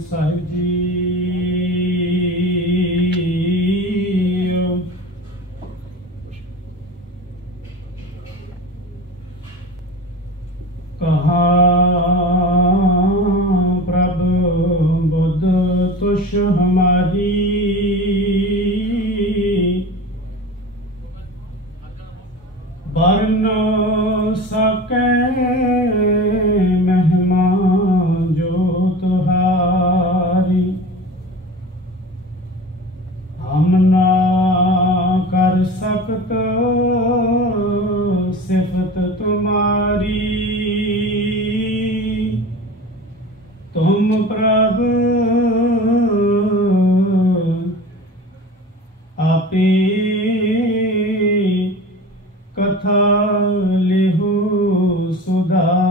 साहिब जी। कहाँ प्रभु बुद्ध तुष हमारी, बरन सके महिमा जो तुहारी। हम ना कर सकत सिफत तुम्हारी, तुम प्रभु आपे कथा लिहो सुधारी।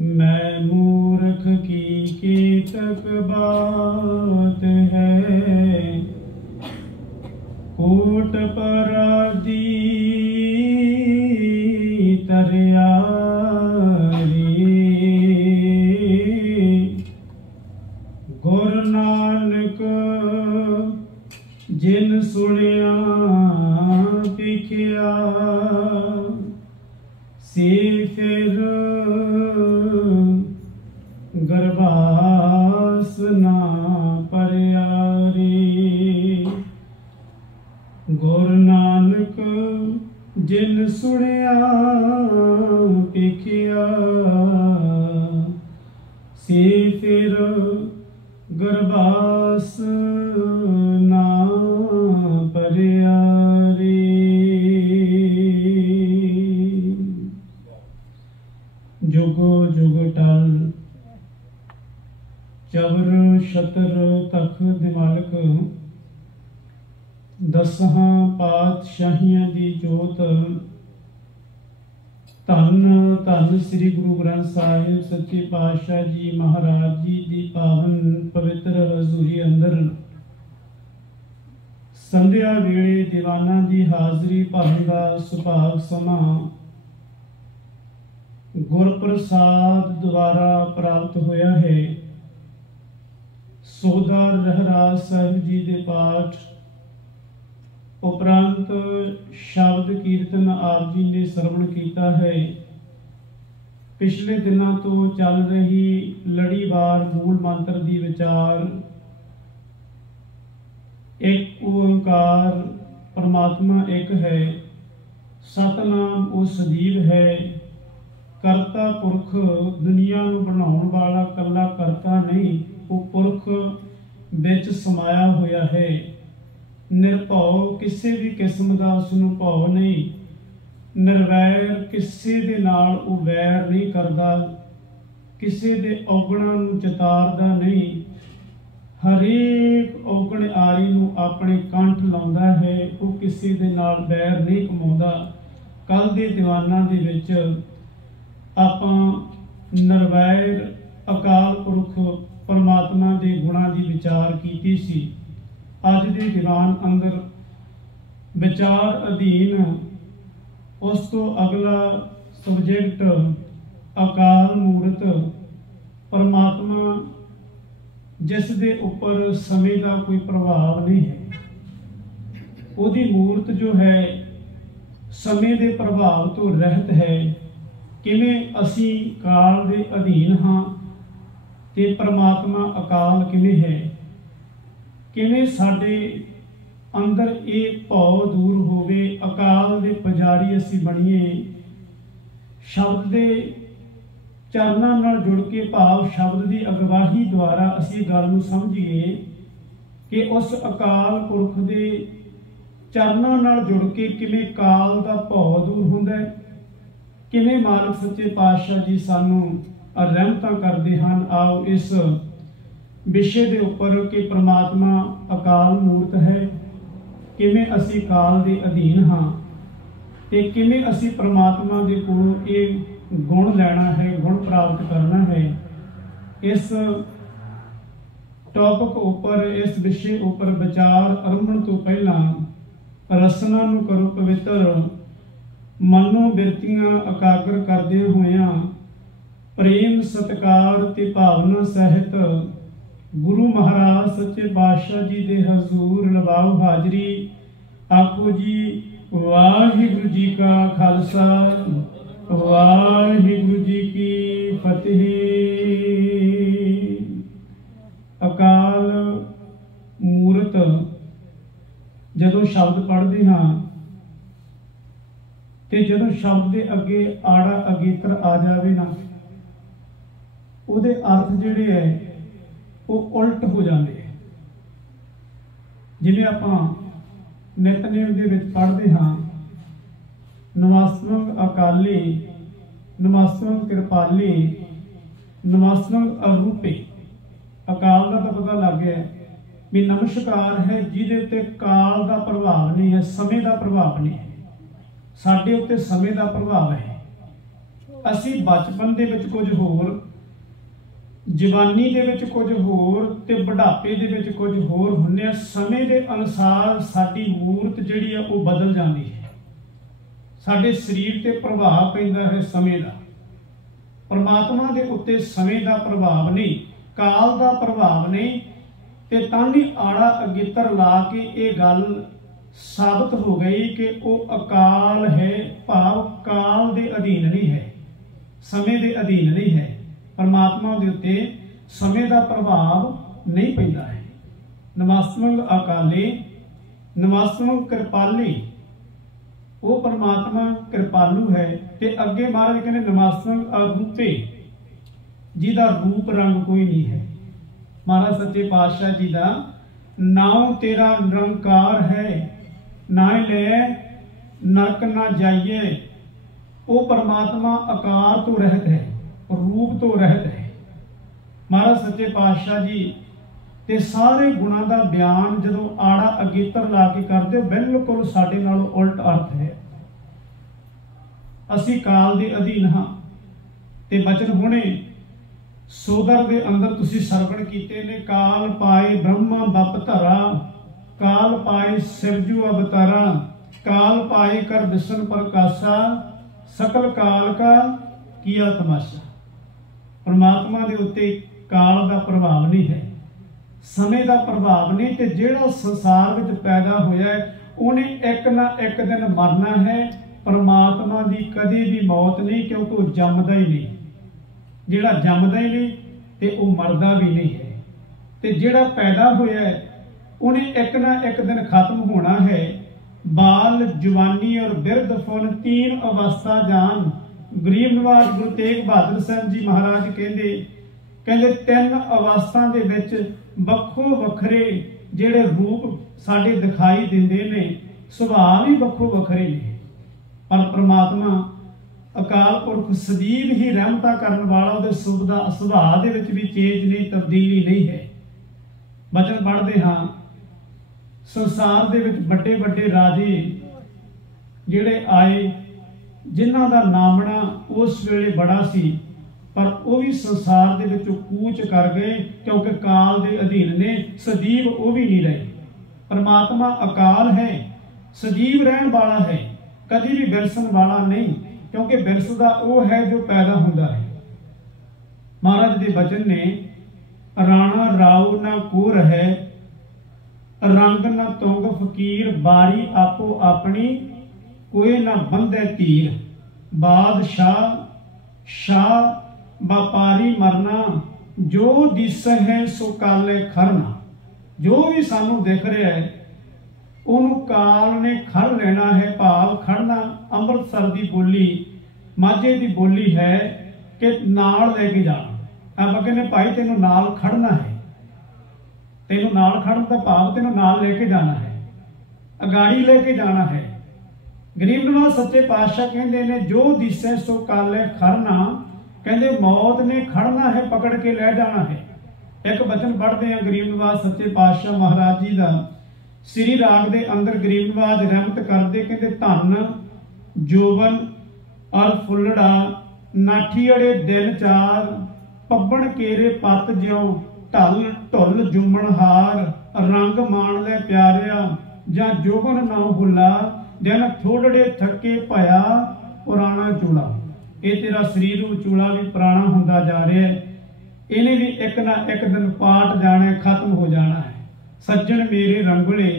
मैं मूर्ख की केतक बात है, कोट पराधी गुर नानक जिन सुनिया पिखिया, से फिर गर्भास ना परियारी। गुर नानक जिन सुनिया पिखिया, से फिर गर्भास ना परियारी। जुगो जुग टल चबर छतर तख दिमालक, दसां पातशाहियां दी जोत। धन धन श्री गुरु ग्रंथ साहिब सच्चे पातशाह जी महाराज जी दी पावन पवित्र हजूरी अंदर संध्या वेले दीवाना दी हाजरी भरन दा सुभाग समा गुरप्रसाद द्वारा प्राप्त होया है। सोदार रहराज साहिब जी दे पाठ उपरांत शब्द कीर्तन आप जी ने श्रवण किया है। पिछले दिनों तो चल रही लड़ीवार मूल मंत्र की विचार, एक ओंकार परमात्मा एक है, सतनाम वो सजीव है, करता पुरख दुनिया नूं बनाउण वाला कला करता नहीं, वो पुरख विच समाया होया है। निरभौ किसी भी किस्म का उसनूं भौ नहीं, निर्वैर किसी दे नाल वो वैर नहीं करता, किसी दे औगणां नूं चितारदा नहीं, हरेक औगण आरी नूं अपने कंठ लाउंदा है, वो किसी दे नाल वैर नहीं कमाउंदा। कल दे दीवानां दे विच आपां निर्वैर अकाल पुरख परमात्मा दे गुणां दी विचार कीती सी। अज दे दीवान अंदर विचार अधीन उस तो अगला सबजैक्ट अकाल मूर्त परमात्मा, जिस दे उपर समय का कोई प्रभाव नहीं है। उहदी मूर्त जो है समय के प्रभाव तो रहत है। किवें असी काल दे अधीन हाँ ते परमात्मा अकाल किवें है, किवें साडे अंदर एक भौ दूर होवे, अकाल दे पुजारी असी बणीए। शब्द दे चरनां नाल जुड़ के भाव शब्द की अगवाही द्वारा असी गल नूं समझीए कि उस अकाल पुरख दे चरनां नाल जुड़ के किवें काल दा भौ दूर हुंदा है, किवें मालक सच्चे पातशाह जी सानूं रहमतां करदे हन। आओ इस विषय के उपर कि परमात्मा अकाल मूर्त है, किवें असी काल के अधीन हाँ ते किवें असी परमात्मा के कोलों ये गुण लैना है, गुण प्राप्त करना है। इस टॉपिक उपर, इस विषय उपर विचार आरंभण तो पहला रसना करो पवित्र, मनो बिरतियां एकाग्र करदे होया प्रेम सत्कार ते भावना सहित गुरु महाराज सच्चे पातशाह जी दे हजूर लवाओ हाजरी। आखो जी वाहिगुरु जी का खालसा वाहिगुरु जी की फतेह। अकाल मूरत जदों शब्द पढ़ते हाँ ते जदों शब्द के अगे आड़ा अगेतर आ जाए ना, उहदे अर्थ जिहड़े है वो उल्ट हो जाते हैं। जिवें आपां नितनेम दे विच पढ़ते हाँ, नमस्तक अकाली नमस्तक कृपाली नमस्तक अरूपे। अकाल का तो पता लग गया भी नमस्कार है जिहदे उत्ते काल का प्रभाव नहीं है, समय का प्रभाव नहीं है। साडे उत्ते समय का प्रभाव है। असी बचपन दे विच कुछ होर, जवानी दे विच कुछ होर ते बुढ़ापे दे विच कुछ होर हुंदे। समय के अनुसार साडी मूरत जिहड़ी है वो बदल जाती है। साडे शरीर ते प्रभाव पैंदा है समय का। परमात्मा दे उत्ते समय का प्रभाव नहीं, काल का प्रभाव नहीं। ते तानी आड़ा अगेतर ला के ये गल साबित हो गई कि वो अकाल है, भाव काल दे अधीन नहीं है, समय दे अधीन नहीं है। परमात्मा दे उत्ते समय का प्रभाव नहीं पैंदा है। नमस्तक अकाली नमस्तक कृपाली, वो परमात्मा कृपालु है। ते अगे महाराज कहने नमस्तक अरूपे, जिहदा रूप रंग कोई नहीं है। महाराज सच्चे पातशाह जी का नाम तेरा निरंकार है, ना ले नरक ना जाइए। वो परमात्मा आकार तो रहत है, रूप तो रहत है। महाराज सच्चे पातशाह जी ते सारे गुणों का बयान जदों आड़ा अगेतर ला के करते बिल्कुल साडे नालों उल्ट अर्थ है। असी काल दे अधीन हाँ ते बचन हुणे सोदर दे अंदर तुसी सरवण कीते ने। काल पाए ब्रह्मा बप धरा, काल पाए सिरजू अवतारा, काल पाए कर दिसन प्रकाशा, सकल काल का किया तमाशा। परमात्मा दे उत्ते काल का प्रभाव नहीं है, समय का प्रभाव नहीं। ते जिहड़ा संसार विच पैदा होया है उन्हें एक ना एक दिन मरना है। परमात्मा की कभी भी मौत नहीं, क्योंकि वो जमदा ही नहीं। जिहड़ा जमदा ही नहीं ते वो मरदा भी नहीं है। ते जिहड़ा पैदा होया है उन्हें एक ना एक दिन खत्म होना है। बाल जवानी और बिरध फुन तीन अवस्था जान। गरीब नवाज गुरु तेग बहादुर साहब जी महाराज कहंदे तीन अवस्था दे विच वक्खो वखरे जिहड़े रूप साडे दिखाई दिंदे ने, सुभाव ही वक्खो वखरे ने। पर परमात्मा अकाल पुरख सदीव ही रहमता करन वाला, उहदे सुभाव दे विच भी चेंज नहीं, तब्दीली नहीं है। वचन पढ़ते हाँ, संसार दे विच बड़े बड़े राजे जिहड़े आए, जिन्हां दा नामना उस वेले बड़ा सी, पर वो भी संसार दे विचों कूच कर गए, क्योंकि काल दे अधीन ने। सदीव वो भी नहीं रहे। परमात्मा अकाल है, सदीव रहन वाला है, कभी भी विरसन वाला नहीं, क्योंकि विरसदा वो है जो पैदा होता है। महाराज के वचन ने राणा राव न को रहे, रंग न तुंग फकीर, बारी आपो अपनी कोई न बंधे तीर। बादशाह शाह व्यापारी मरना, जो दिस है सो काले खरना। जो भी सानू दिख रहा है उन्होंने काल ने खड़ लेना है। भाव खड़ना अमृतसर की बोली, माझे की बोली है कि नाल लेके जाना। आप कहने भाई तेनों नाल खड़ना है, तेनों नाल खड़न का भाव तेनों नाल लेके जाना है, अगाड़ी लेके जाना है। गरीब नवाज सच्चे पातशाह कहते ने जो दिसे सो काले खड़ना, कहते मौत ने खड़ना है, पकड़ के ले जाना है। एक वचन पढ़ते हैं गरीब नवाज सच्चे पातशाह महाराज जी का। श्री राग दे अंदर गरीब नवाज रहमत करते, कहते धन जोवन और फुलड़ा नाठी अड़े दिन चार, पब्बन केरे पत ज्यों ढल ढुल जुम्मन हार, रंग मान ले प्यारिया जां जोबन ना हुला, दिन थोड़े थके भया पुराना चूड़ा। ये तेरा शरीर विचूला भी पुराना होंदा जा रहा है, इन्हें भी एक ना एक दिन पाट जाना, खत्म हो जाना है। सज्जन मेरे रंगले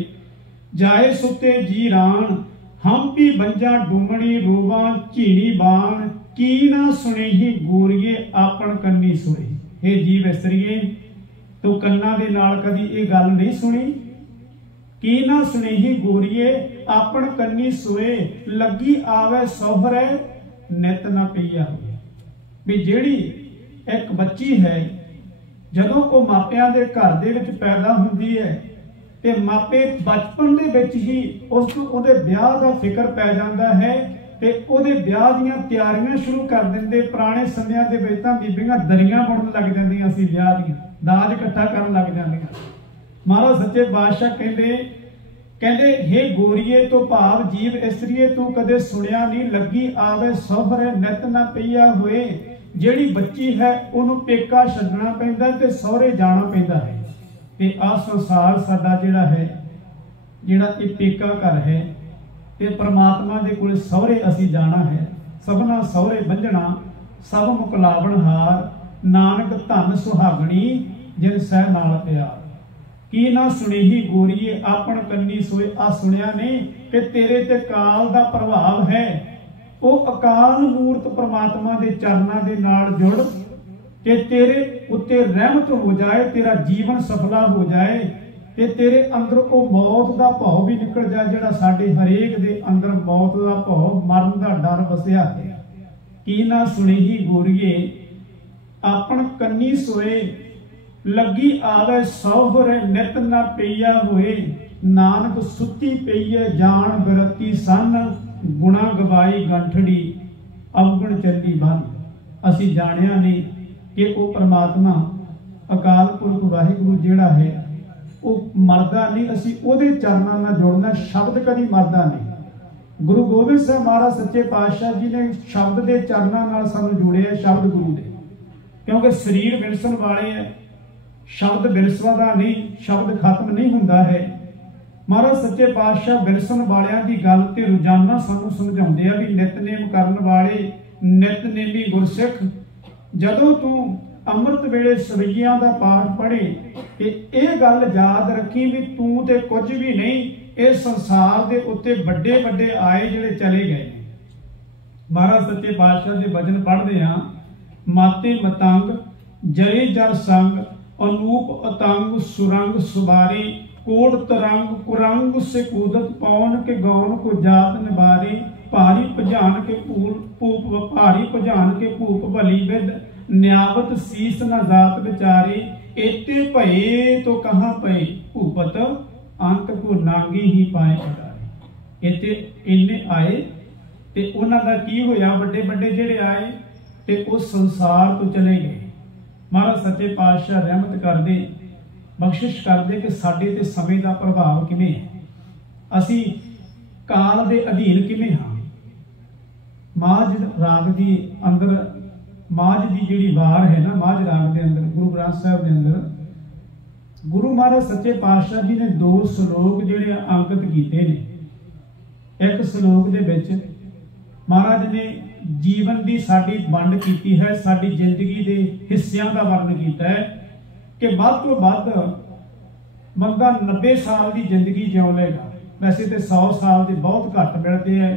जाए सुते जी रान, हम भी बंजा डूमणी रोवा झीणी बाण, की ना सुने ही गोरिए आपन कन्नी सोए। हे जीव इस्तरीए, तू कन्ना दे नाल कदी ये गल नहीं सुनी? की ना सुने ही गोरिए आपन कन्नी सोए, लगी आवे सोहरे नित ना पईया होए। भी जेड़ी एक बच्ची है, जदों वो मापियां दे घर दे विच पैदा हुंदी है ते मापे बचपन दे विच ही उस नूं उहदे ब्याह दा फिकर पै जांदा है ते उहदे ब्याह दीयां तैयारियां शुरू कर दिंदे। पुराने समयां दे विच तां बीबीआं दरियां बुणन लग जांदियां सी, ब्याह दीयां दाज इकट्ठा करन लग जांदियां। महाराज सच्चे पातशाह कहंदे हे गोरीए तो भाव जीव इस्तरीए, तू कदे सुनिया नहीं, लगी आवे सोहरे नित ना पईया होए। ਜਿਹੜੀ ਬੱਚੀ ਹੈ ਉਹਨੂੰ ਪੇਕਾ ਛੱਡਣਾ ਪੈਂਦਾ ਤੇ ਸਹੁਰੇ ਜਾਣਾ ਪੈਂਦਾ ਹੈ। ਤੇ ਆ ਸੰਸਾਰ ਸਾਡਾ ਜਿਹੜਾ ਹੈ, ਜਿਹੜਾ ਇਹ ਪੇਕਾ ਘਰ ਹੈ, ਤੇ ਪ੍ਰਮਾਤਮਾ ਦੇ ਕੋਲ ਸਹੁਰੇ ਅਸੀਂ ਜਾਣਾ ਹੈ। ਸਭਨਾ ਸਹੁਰੇ ਬੰਝਣਾ ਸਭ ਮੁਕਲਾਵਣ ਹਾਰ, ਨਾਨਕ ਧਨ ਸੁਹਾਗਣੀ ਜਿਨ ਸਹਿ ਨਾਲ ਪਿਆਰ। ਕੀ ਨਾ ਸੁਣੀ ਹੀ ਗੋਰੀਏ ਆਪਣ ਕੰਨੀ ਸੋਏ। ਆ ਸੁਣਿਆ ਨਹੀਂ ਕਿ ਤੇਰੇ ਤੇ ਕਾਲ ਦਾ ਪ੍ਰਭਾਵ ਹੈ। ਉਹ ਅਕਾਲ ਮੂਰਤ परमात्मा के चरणों के नाल जुड़ के तेरे उत्ते रहमत हो जाए, तेरा जीवन सफला हो जाए ते तेरे अंदर वो मौत का भौ भी निकल जाए, जिहड़ा साडे हरेक दे अंदर मौत का भौ, मरण का डर वसिया है। की ना सुनी ही गोरीए आपन कन्नी सोए, लगी आवे सोहरे नित ना पईया होए। नानक सुती पईए जान बिरती सन, गुणा गवाई गंठड़ी अवगुण चली बन। असी जानिया नहीं कि वो परमात्मा अकाल पुरख वाहिगुरु जिहड़ा है वो मरदा नहीं, असी उहदे चरणों नाल जुड़ना। शब्द कभी मरदा नहीं। गुरु गोबिंद साहब महाराज सच्चे पातशाह जी ने शब्द के चरणों नाल सानू जोड़िया, शब्द गुरु दे, क्योंकि शरीर विनसन वाले है, शब्द विनसदा नहीं, शब्द खत्म नहीं हुंदा है। महाराज सच्चे पातशाह विरसन वालियां दी गल ते रोजाना सानू समझाउंदे आ भी नितनेम करन वाले नितनेमी गुरसिख, जदों तू अमृत वेले सवैया दा पाठ पढ़े ते इह गल याद रखी भी तू ते कुछ भी नहीं, इस संसार दे उत्ते बड़े बड़े आए जिहड़े चले गए। महाराज सच्चे पातशाह दे वचन पढ़दे आ, माते मतंग जय जर संग, अनूप अतंग सुरंग सुबारी, कोट तरंग कुरंग से कूदत पौन के गौन को जात निबारे। भारी भजान के भूप भारी भजान के भूप भली विद, न्यावत शीस न जात बिचारे। एते भये तो कहाँ पए, भूपत अंत को नांगी ही पाए अडारे। इत्थे इन्ने आए ते उन्हां दा की होया, बड़े बड़े जिहड़े आए ते उस संसार तो चले गए। महाराज सच्चे पातशाह रहमत करदे, बख्शिश करते कि साडे ते समय का प्रभाव किवें है, असी काल दे अधीन किवें हां। माझ राग दी अंदर माझ दी जिहड़ी वार है ना, माझ राग दे अंदर गुरु ग्रंथ साहिब दे अंदर गुरु महाराज सच्चे पातशाह जी ने 2 श्लोक जिहड़े अंकित कीते ने। एक श्लोक दे विच महाराज ने जीवन की साडी वंड कीती है, साडी जिंदगी दे हिस्सियां का वर्णन कीता है कि वध तो वध बंदा 90 साल की जिंदगी जिउ लेगा। वैसे तो 100 साल के बहुत घट मिलते हैं,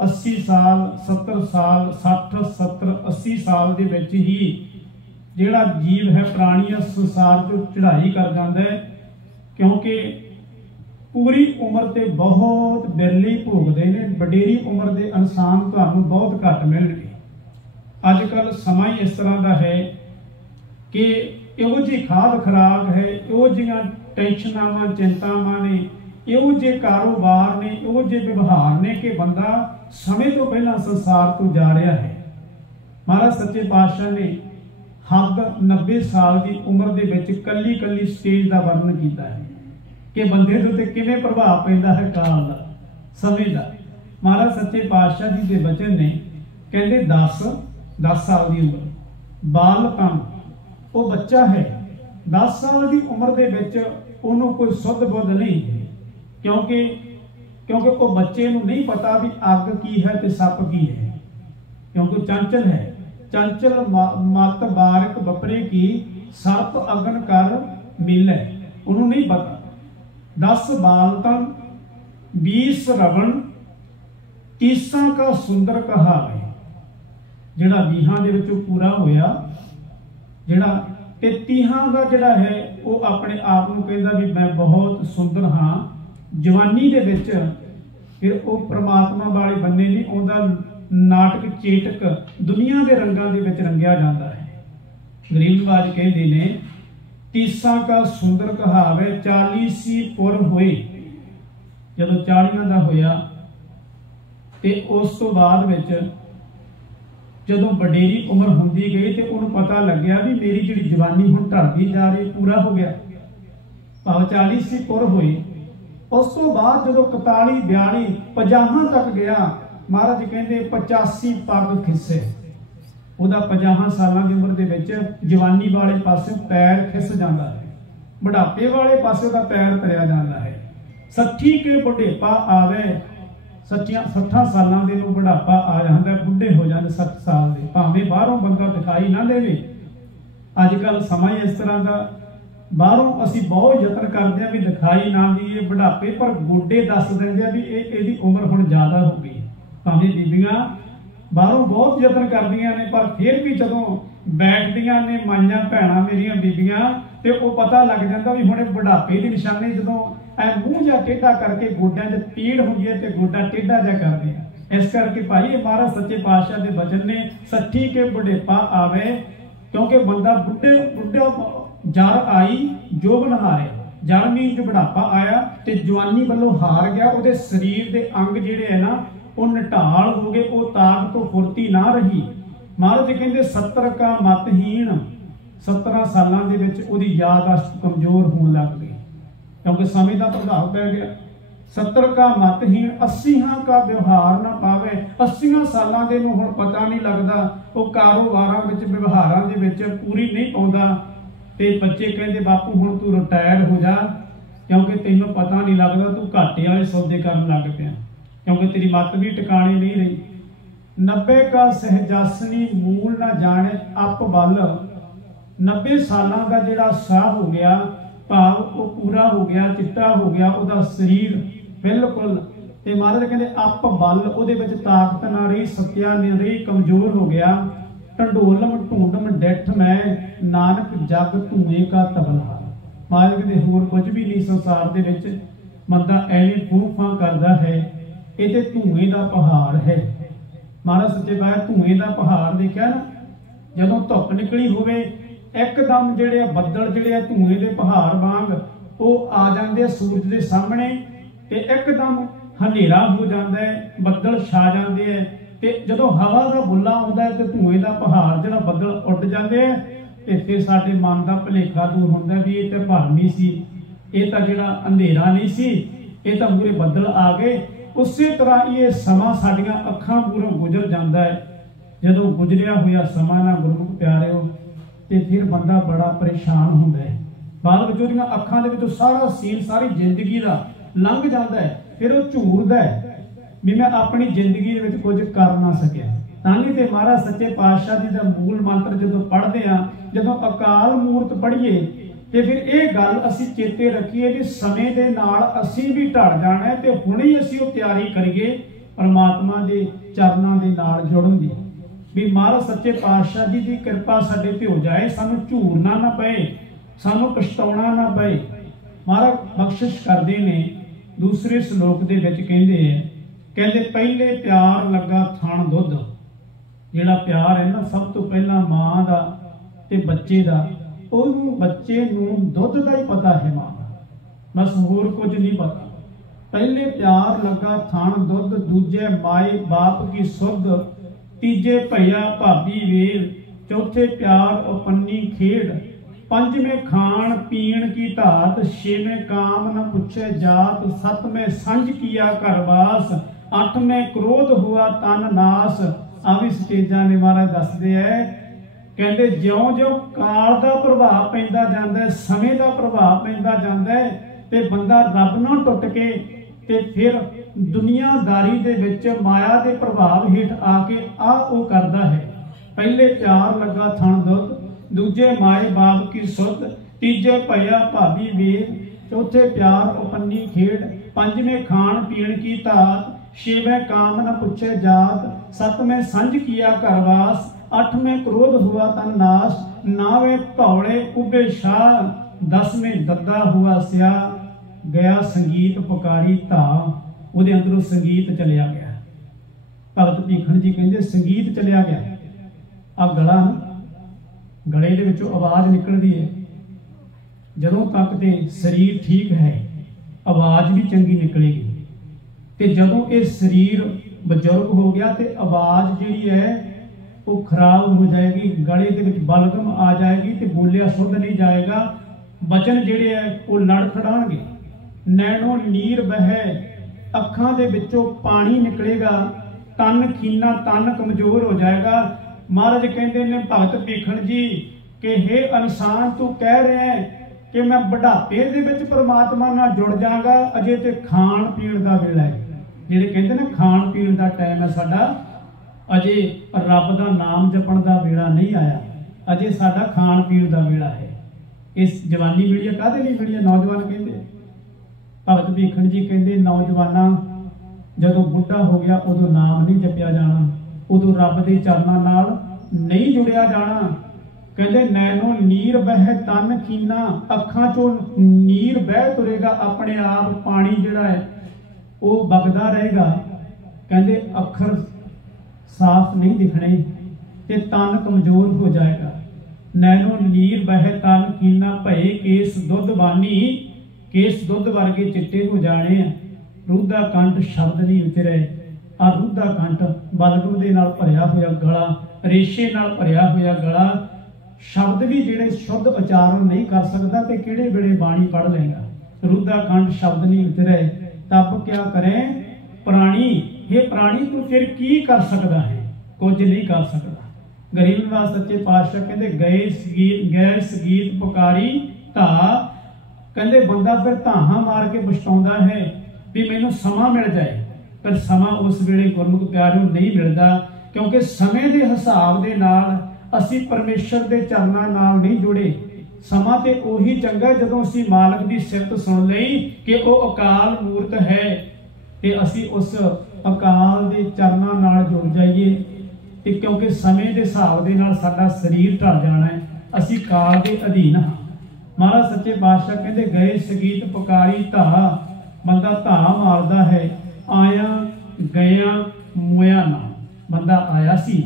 80 साल 70 साल 60 70 80 साल के विच ही जिहड़ा जीव है प्राणी संसार तो चढ़ाई कर जाता है, क्योंकि पूरी उम्र ते बहुत बिरली भोगते हैं। वडेरी उम्र के इंसान तुहानूं बहुत घट मिलणगे। अजकल समा ही इस तरह का है कि इहो जी खाद खुराक है, इहो जिहियां टेंशनां चिंतावां ने, इहो जे कारोबार ने, इहो जे व्यवहार ने कि बंदा समय तो पहला संसार तो जा रहा है। महाराज सच्चे पातशाह ने हद 90 साल की उम्र के विच कली कली स्टेज का वर्णन किया है कि बंदे के उत्ते किवें प्रभाव पैंदा है काल दा, समय का। महाराज सच्चे पातशाह जी के वचन ने कहते 10 साल की उम्र बालपन, वो बच्चा है 10 साल की उम्र के विच उन्होंने कोई सुध बुध नहीं है, क्योंकि वो बच्चे नूं नहीं पता भी अग की है ते सप की है। क्योंकि चंचल है। चंचल मत बारिक बपरे की, सर्प अगन कर मिले। उन्होंने नहीं पता 10 बालतन 20 रवण 30 का सुंदर कहावे। जिहड़ा 20 दे विचों पूरा होया, जिहड़ा ते 30 का जिहड़ा है वो अपने आप नूं कहंदा भी मैं बहुत सुंदर हाँ। जवानी दे विच फिर वो परमात्मा वाले बन्ने नहीं आउंदा, नाटक चेटक दुनिया के रंगां दे विच रंगिया जाता है। गरीब नवाज कहते ने 30 का सुंदर कहावे 40 पुर होए। जदों 40 का होया ते उस तो बाद विच जदों वडेरी उम्र हुंदी गई तो उन्होंने पता लग्या भी मेरी जिहड़ी जवानी हुण ढलदी जा रही, पूरा हो गया। भाव 40 पुर होए। उस तो बाद जदों 41 42 50 तक गया, महाराज कहते 85 पग खिसे। ਉਹਦਾ 50 ਸਾਲਾਂ ਦੀ ਉਮਰ ਦੇ ਵਿੱਚ ਜਵਾਨੀ ਵਾਲੇ ਪਾਸੇ ਪੈਰ ਖਿਸ ਜਾਂਦਾ ਹੈ, ਬੁਢਾਪੇ ਵਾਲੇ ਪਾਸੇ ਦਾ ਪੈਰ ਤਰਿਆ ਜਾਂਦਾ ਹੈ। 60 ਕੇ ਬੁਢੇਪਾ ਆਵੇ, 60 ਸਾਲਾਂ ਦੇ ਨੂੰ ਬੁਢਾਪਾ ਆ ਜਾਂਦਾ, ਬੁੱਢੇ ਹੋ ਜਾਂਦੇ 60 ਸਾਲ ਦੇ, ਭਾਵੇਂ ਬਾਹਰੋਂ ਬੰਦਾ ਦਿਖਾਈ ਨਾ ਦੇਵੇ। ਅੱਜ ਕੱਲ ਸਮਾਂ ਹੀ ਇਸ ਤਰ੍ਹਾਂ ਦਾ, ਬਾਹਰੋਂ ਅਸੀਂ ਬਹੁਤ ਯਤਨ ਕਰਦੇ ਹਾਂ ਵੀ ਦਿਖਾਈ ਨਾ ਦਈਏ ਬੁਢਾਪੇ, ਪਰ ਗੋਡੇ ਦੱਸ ਦਿੰਦੇ ਆ ਵੀ ਇਹਦੀ ਉਮਰ ਹੁਣ ਜ਼ਿਆਦਾ ਹੋ ਗਈ। ਭਾਵੇਂ ਬੀਬੀਆਂ बाहरों बहुत यतन करदियां ने, पर फिर भी जदों बैठदियां ने माइयां भैणां मेरियां बीबियां ते वो पता लग जाता भी हुणे बुढ़ापे की निशानी। जदों ऐ मूँह जा टेढ़ा करके गोड्यां 'च पीड़ हुंदी है ते गोडा टेढ़ा जा करदे आ। इस करके भाई महाराज सच्चे पातशाह दे वचन ने 60 के बुढ़ेपा आवे, क्योंकि बंदा बुढ़े जर आई जोबन हारे। जर मीन च बुढ़ापा आया ते जवानी वालों हार गया, उहदे शरीर दे अंग जिहड़े है ना वो निढाल हो गए, वो ताकत तो फुर्ती ना रही। महाराज कहते 70 का मतहीन, 17 सालों के विच उहदी याददाश्त कमजोर होने लग गई, क्योंकि समय का प्रभाव पै गया। 70 का मतहीन 80 का व्यवहार ना पावे। 80 सालों के नूं हुण पता नहीं लगता, वो कारोबारां विच व्यवहारां दे विच पूरी नहीं पाउंदा। ते बच्चे कहते बापू हुण तू रिटायर हो जा, क्योंकि तैनूं पता नहीं लगता, तू घाटे वाले सौदे करन लग पिया, क्योंकि तेरी मत भी टिकाणी नहीं रही। 90 का सहजासनी मूल ना जाने अप बल। 90 सालों का जिहड़ा साह हो गया, भाव वो पूरा हो गया, चिट्टा हो गया उसका शरीर बिल्कुल। ते महाराज कहते अप बल, उहदे विच ताकत ना रही, सत्या नहीं रही, कमजोर हो गया। ढंडोलम ढूंढम डिठ मैं, नानक जग धूए का तबला। महाराज कहते होर कुछ भी नहीं संसार दे विच, बंदा ऐवें फूह फां करदा है, ये धुएं का पहाड़ है। महाराज सच्चे पातशाह धुएं का पहाड़ देखा ना, जदों धुप निकली होवे एकदम जिहड़े बदल जिहड़े धुएं के पहाड़ वांग वो आ जाते सूरज के सामने, ते एकदम हनेरा हो जाता है, बदल छा जाते हैं। ते जदों हवा का बुला आउंदा है ते धुएं का पहाड़ जिहड़ा बदल उड़ जाते हैं, ते फिर साडे मन का भुलेखा दूर होंदा भी ये तो भरमी सी, ये तो जिहड़ा अंधेरा नहीं सी, ये तो मूरे बदल आ गए। उस तरह ये समा साडियां अखां मूरों गुजर जाता है। जदों गुजरिया हुआ समा ना गुरमुख प्यारे हो, तो फिर बंदा बड़ा परेशान होंदा है। बाद विच उहदियां अखां दे विचों सारा सीन सारी जिंदगी दा लंघ जाता है। फिर वो झूरदा है भी मैं अपनी जिंदगी दे विच कुछ कर ना सकिया। तांही ते महाराज सच्चे पातशाह जी दा मूल मंत्र जदों पढ़दे आ, जदों अकाल मूरत पढ़ीए ते फिर ये गल असी चेते रखिए भी समय दे नाल असी भी ढल जाना है, ते हुणे असी वो तैयारी करिए परमात्मा दे चरनां दे नाल जुड़न दी। भी महाराज सच्चे पातशाह जी की कृपा साडे ते हो जाए, सानू झूरना ना पए, सानू पछताउणा ना पए। महाराज बख्शिश करदे ने दूसरे श्लोक दे विच कहंदे पहले प्यार लगा थण दुध। जिहड़ा प्यार है ना सब तो पहला मां दा ते बच्चे दा, ਉਹਨੂੰ ਬੱਚੇ ਨੂੰ ਦੁੱਧ ਦਾ ਹੀ ਪਤਾ ਹੈ ਮਾਂ ਦਾ, ਬਸ ਹੋਰ ਕੁਝ ਨਹੀਂ ਪਤਾ। ਪਹਿਲੇ ਪਿਆਰ ਲੱਗਾ ਥਣ ਦੁੱਧ, ਦੂਜੇ ਮਾਏ ਬਾਪ ਕੀ ਸੁਧ, ਤੀਜੇ ਭਈਆ ਭਾਬੀ ਵੇਲ, ਚੌਥੇ ਪਿਆਰ ਉਪੰਨੀ ਖੇਡ, पंचवें खान पीण की धात, छेवें काम न पुछे जात, सतवें संज किया घरवास, अठवें क्रोध हुआ तन नास। आ भी स्टेजां ने महाराज दसदे है, कहते ज्यों ज्यों काल का प्रभाव पैंदा जांदा है, समय का प्रभाव पैंदा जांदा है, ते बंदा रब नाल टुट के ते फिर ਦੁਨੀਆਦਾਰੀ ਦੇ ਵਿੱਚ ਮਾਇਆ ਦੇ ਪ੍ਰਭਾਵ ਹੇਠ ਆ ਕੇ ਉਹ ਕਰਦਾ ਹੈ। ਪਹਿਲੇ ਪਿਆਰ ਲੱਗਾ ਥਣ ਦੁੱਧ, ਦੂਜੇ ਮਾਏ ਬਾਪ ਕੀ ਸੁੱਧ, ਤੀਜੇ ਭਇਆ ਭਾਬੀ ਵੇਦ, ਚੌਥੇ ਪਿਆਰ ਉਪੰਨੀ ਖੇਡ, ਪੰਜਵੇਂ ਖਾਣ ਪੀਣ ਕੀ ਧਾਤ, छेवें काम न पुछे जात, सतवें संज किया घरवास, अठवें क्रोध हुआ तन नाश, नावें धौले उबे शाह, दसवें दद्दा हुआ स्या, गया संगीत पुकारी धा। उहदे अंदरों संगीत चलिया गया। भगत भीखन जी कहते संगीत चलिया गया। आ गला गले दे विचों आवाज़ निकलती है, जदों तक ते शरीर ठीक है आवाज़ भी चंगी निकलेगी, ते जदों ये शरीर बजुर्ग हो गया तो आवाज़ जिहड़ी है वो खराब हो जाएगी, गले के विच बलगम आ जाएगी तो बोलिया शुद्ध नहीं जाएगा, बचन जिहड़े है वो लड़खड़ाणगे, नैनो नीर बहे, अखां दे विचों पानी निकलेगा, तन खीना तन कमजोर हो जाएगा। महाराज कहते ने भगत भीखन जी कि हे इंसान तू कह रहे हैं कि मैं बुढ़ापे दे विच परमात्मा नाल जुड़ जाऊंगा, अजे ते खाण पीण दा वेला है। ਜਿਹੜੇ ਕਹਿੰਦੇ ਨੇ ਖਾਣ ਪੀਣ ਦਾ ਟਾਈਮ ਹੈ ਸਾਡਾ, ਅਜੇ ਰੱਬ ਦਾ ਨਾਮ ਜਪਣ ਦਾ ਵੇਲਾ ਨਹੀਂ ਆਇਆ, ਅਜੇ ਸਾਡਾ ਖਾਣ ਪੀਣ ਦਾ ਵੇਲਾ ਹੈ। ਇਸ ਜਵਾਨੀ ਵੇਲੇ ਕਾਹਦੇ ਲਈ ਵੇਲੇ ਨੌਜਵਾਨ ਕਹਿੰਦੇ। ਭਗਤ ਭੀਖਨ ਜੀ ਕਹਿੰਦੇ ਨੌਜਵਾਨਾਂ ਜਦੋਂ ਬੁੱਢਾ ਹੋ ਗਿਆ ਉਦੋਂ ਨਾਮ ਨਹੀਂ ਜਪਿਆ ਜਾਣਾ, ਉਦੋਂ ਰੱਬ ਦੇ ਚਰਨਾਂ ਨਾਲ ਨਹੀਂ ਜੁੜਿਆ ਜਾਣਾ। ਕਹਿੰਦੇ ਨੈਨੋ ਨੀਰ ਬਹਿ ਤਨ ਖੀਨਾ, ਅੱਖਾਂ ਚੋਂ ਨੀਰ ਬਹਿ ਤੁਰੇਗਾ, ਆਪਣੇ ਆਪ ਪਾਣੀ ਜਿਹੜਾ ਹੈ वो बगदा रहेगा। कहते अखर साफ नहीं दिखने ते तन कमजोर हो जाएगा। नैनो नीर बह तन कीना भय, केस दुध बानी, केस दुध वर्गे चिट्टे हो जाने। रुद्धा कंठ शब्द नहीं उतरे, आ रुद्धा कंठ बलगम दे नाल भरिया होया गला, रेशे नाल भरिया होया गला, शब्द भी जिहड़े शुद्ध उचारण नहीं कर सकता ते किहड़े वेले बाणी पढ़ लेगा। रुद्धा कंठ शब्द नहीं उतरे, तब क्या करें प्राणी, हे प्राणी तू फिर की कर सकता है, कुछ नहीं कर सकता। गरीब निवास सच्चे पातशाह कहते गए संगीत पुकारी धा, कहते बंदा फिर धाहा मार के पछताउंदा है भी मैनूं समा मिल जाए, पर समा उस वेले गुरमुख प्यारिओ नहीं मिलता, क्योंकि समय के हिसाब के नाल असीं परमेश्वर के चरनां नाल नहीं जुड़े। समा ते उही चंगा जदों असीं मालक दी सिफत सुन लई कि वो अकाल मूरत है, ते असीं उस अकाल दे चरनां नाल जुड़ जाइए। ते क्योंकि समय के हिसाब के नाल साडा शरीर ढल जाना है, असीं काल के अधीन हाँ। महाराज सच्चे पातशाह कहते गए संगीत पुकारी धा, बंदा धा मारदा है, आया गया मोया ना। बंदा आया सी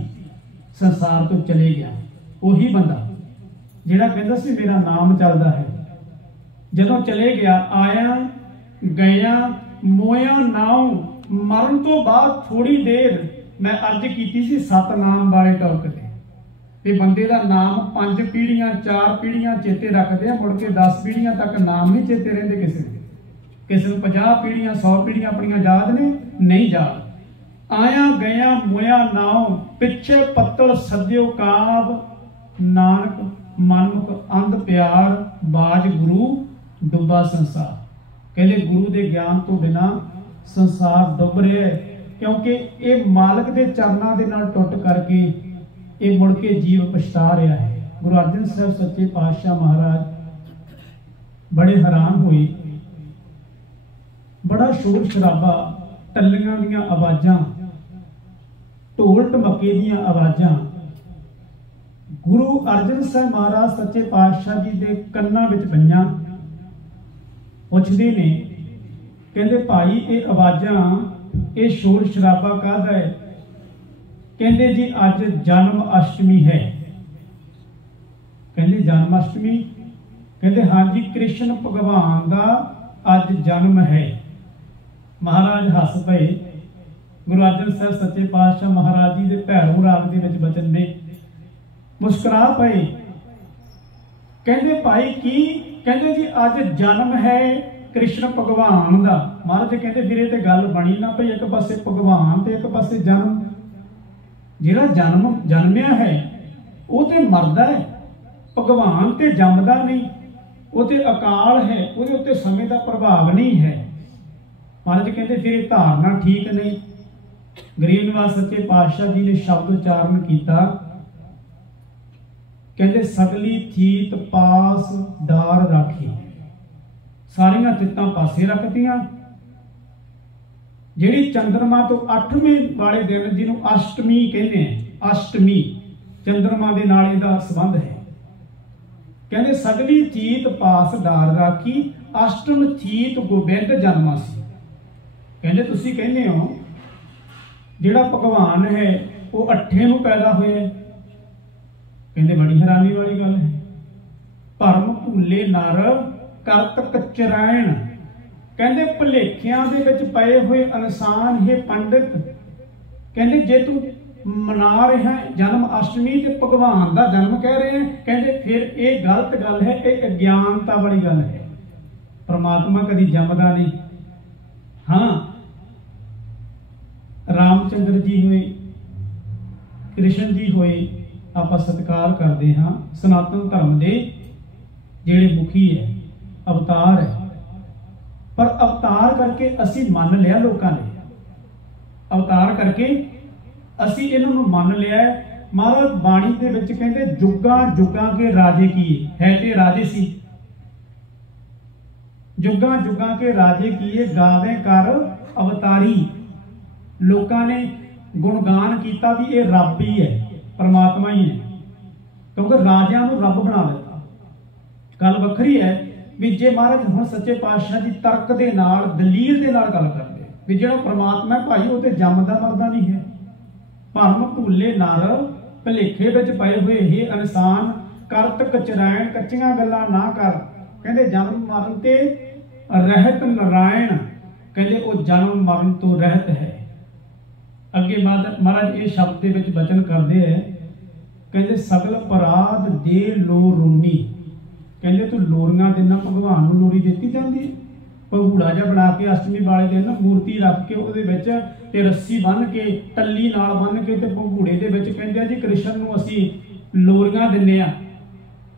संसार तो चले गया, उही बंदा ਜਿਹੜਾ ਕਹਿੰਦਾ ਸੀ ਮੇਰਾ ਨਾਮ ਚੱਲਦਾ ਹੈ, ਜਦੋਂ ਚਲੇ ਗਿਆ ਆਇਆ ਗਿਆ ਮੋਇਆ ਨਾਉ। ਮਰਨ ਤੋਂ ਬਾਅਦ ਥੋੜੀ ਦੇਰ ਮੈਂ ਅਰਜ਼ ਕੀਤੀ ਸੀ ਸਤਨਾਮ ਵਾਲੇ ਟੌਕ ਤੇ ਬੰਦੇ ਦਾ ਨਾਮ 5 ਪੀੜ੍ਹੀਆਂ 4 ਪੀੜ੍ਹੀਆਂ ਚੇਤੇ ਰੱਖਦੇ ਆ, ਮੁੜ ਕੇ 10 ਪੀੜ੍ਹੀਆਂ ਤੱਕ ਨਾਮ ਨਹੀਂ ਚੇਤੇ ਰਹਿੰਦੇ ਕਿਸੇ ਨੂੰ 50 ਪੀੜ੍ਹੀਆਂ 100 ਪੀੜ੍ਹੀਆਂ ਆਪਣੀਆਂ ਯਾਦ ਨੇ ਨਹੀਂ ਯਾਦ। ਆਇਆ ਗਿਆ ਮੋਇਆ ਨਾਉ, ਪਿੱਛੇ ਪੱਤਲ ਸੱਜਿਓ ਕਾਬ, ਨਾਨਕ मनमुख अंध प्यार, बाज गुरु डुबा संसार। कहते गुरु के ज्ञान तो बिना संसार डुब रहा है, क्योंकि ये मालक के चरणों के नाल टुट करके ये मुड़ के जीव पछता रहा है। गुरु अर्जन साहब सच्चे पातशाह महाराज बड़े हैरान हुए, बड़ा शोर शराबा, टल्लियां दीयां आवाज़ां, ढोल ढमके दीयां आवाज़ां गुरु अर्जन साहब महाराज सच्चे पातशाह जी के कन्नां विच पईआं। पुछदे ने कहंदे भाई ये आवाज़ां ये शोर शराबा काहदा है? कहंदे जी अज जन्म अष्टमी है। कहंदे जन्म अष्टमी? कहंदे हाँ जी कृष्ण भगवान का अज जन्म है। महाराज हस पे। गुरु अर्जन साहब सच्चे पातशाह महाराज जी के भैरव राग के विच वचन ने मुस्कुरा पे। कहते भाई की? कहते जी अज जन्म है कृष्ण भगवान का। महाराज कहते फिर ये गल बनी ना भाई, एक पासे भगवान तो एक पासे जन्म। जिहड़ा जन्म जन्मिया है वो तो मरदा है, भगवान तो जमदा नहीं, वो तो अकाल है, वो समय का प्रभाव नहीं है। महाराज कहते फिर ये धारना ठीक नहीं। गरीब निवास सच्चे पातशाह जी ने शब्द उच्चारण किया, कहते सगली थीत पास डार राखी, सारियां चित्तां पासे रखतियां। जिहड़ी चंद्रमा तो 8वें वाले दिन जिन्हों अष्टमी कहते हैं, अष्टमी चंद्रमा दे नाल इहदा संबंध है। कहते सगली थीत पास डार राखी, अष्टम थीत गोबिंद जन्मा सी। कहते तुसीं कहने हो जिहड़ा भगवान है वो 8वें नूं पैदा होया। कहते बड़ी हैरानी वाली गल है। भरम भूले नर करत कचरायण, कहते भुलेखियां दे विच पए हुए इंसान हे पंडित, कहते जे तू मना रहा जन्म अष्टमी ते भगवान का जन्म कह रहे हैं, कहते फिर ये गलत गल है, ये अज्ञानता वाली गल है। परमात्मा कभी जमदा नहीं। हाँ, रामचंद्र जी हुए, कृष्ण जी हुए, आप सत्कार करते हाँ। सनातन धर्म के जेड़े मुखी है, अवतार है, पर अवतार करके असी मान लिया लोगों ने, अवतार करके असी इन्हों मान लिया है। महाराज बाणी के विच कहते जुगा जुगा के राजे किए है, ते राजे सी। जुगा जुगा के राजे किए गावे कर अवतारी, लोगों ने गुणगान किया भी ये रब ही है, परमात्मा ही है, क्योंकि राजियां नूं रब बना दिता। गल वखरी है भी जे महाराज हुण सच्चे पातशाह जी तर्क दे नाल दलील दे नाल गल करदे भी जिहड़ा परमात्मा है भाई वो ते जमदा मरदा नहीं है। भरम भूले नर भुलेखे विच पए हुए हे इंसान, करत कचरायण कच्चियां गल्लां ना कर। कहंदे जन्म मरण ते रहत नारायण, कहंदे वो जन्म मरण तो रहत है। अगे महाराज ये शब्द दे विच वचन करदे है, कहंदे सगल अपराध दे लो रूनी, कहंदे तू लोरियां देना भगवान नूं लोरी दित्ती जांदी है। भगूड़ा जिहा बना के अष्टमी वाले दिन मूर्ति रख के उहदे विच ते रस्सी बन के टल्ली नाल बन के ते भगूड़े दे विच कहंदे जी कृष्ण नूं असीं लोरियां दिन्ने आ।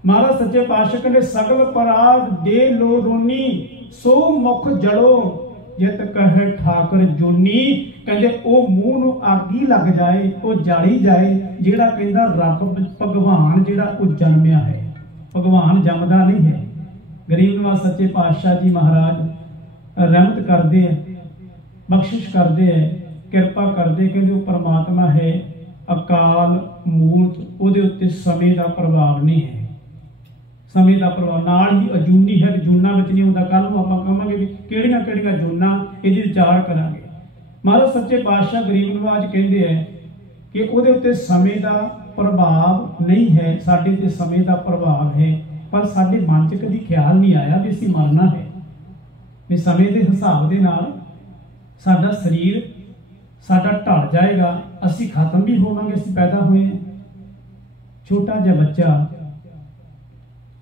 महाराज सच्चे पातशाह कहंदे सगल अपराध दे लो रूनी, सो मुख जड़ो जित कहे ठाकर जोनी, कहंदे ओ मूंह नूं आगी लग जाए, ओ जाली जाए जिहड़ा कहंदा रब भगवान जिहड़ा ओ जन्मिया है। भगवान जमदा नहीं है। गरीब निवास सच्चे पातशाह जी महाराज रहमत करते हैं, बख्शिश करते हैं, किरपा करते, कहते परमात्मा है अकाल मूर्त, उहदे उत्ते समय का प्रभाव नहीं है। समय का प्रभाव नाल ही अजूनी है, जूना विच नहीं होंदा। कल नूं आपां कहांगे भी किहड़ियां जूना, इहदी विचार करांगे। महाराज सच्चे पातशाह गरीब निवाज कहते हैं कि उहदे उत्ते समय का प्रभाव नहीं है, साडे ते समय का प्रभाव है, पर साडे मन च कभी ख्याल नहीं आया भी असीं मरना है, भी समय के हिसाब दे नाल साडा शरीर साडा ढल जाएगा, असीं खत्म भी होवांगे, असीं पैदा होए हैं। छोटा जिहा बच्चा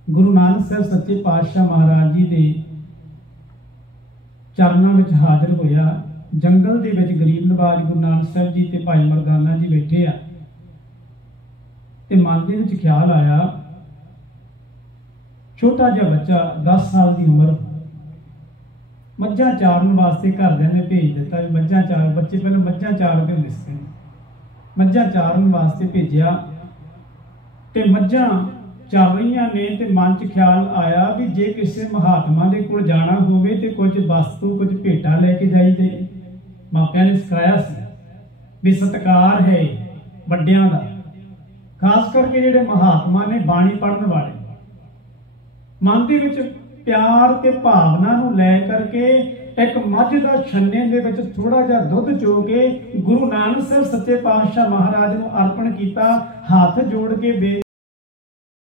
गुरु नानक साहब सच्चे पातशाह महाराज जी के चरणों में हाजिर होया। जंगल दे विच गरीब नवाज गुरु नानक साहब जी ते भाई मरदाना जी बैठे आ, ते मन दे विच ख्याल आया, छोटा जिहा बच्चा 10 साल की उम्र, मझां चारन वास्ते घरदियां ने भेज दिता भी मझां चार, बच्चे पहले मझां चारदे हुंदे सी, मझां चारन वास्ते भेजिया ते मझां चल रही ने, ते मन च ख्याल आया भी जे किसी महात्मा दे कोल जाना होवे ते कुछ वस्तु कुछ भेटा लेके जाईदे। मापियां ने सिखाया सी भी सत्कार है वड्डियां दा, खास करके जिहड़े महात्मा ने बाणी पढ़न वाले, मन दे विच प्यार ते भावना नूं लै करके एक मझ दा छन्ने दे विच थोड़ा जिहा दुध चो के गुरु नानक साहब सच्चे पातशाह महाराज नूं अर्पण कीता, हाथ जोड़ के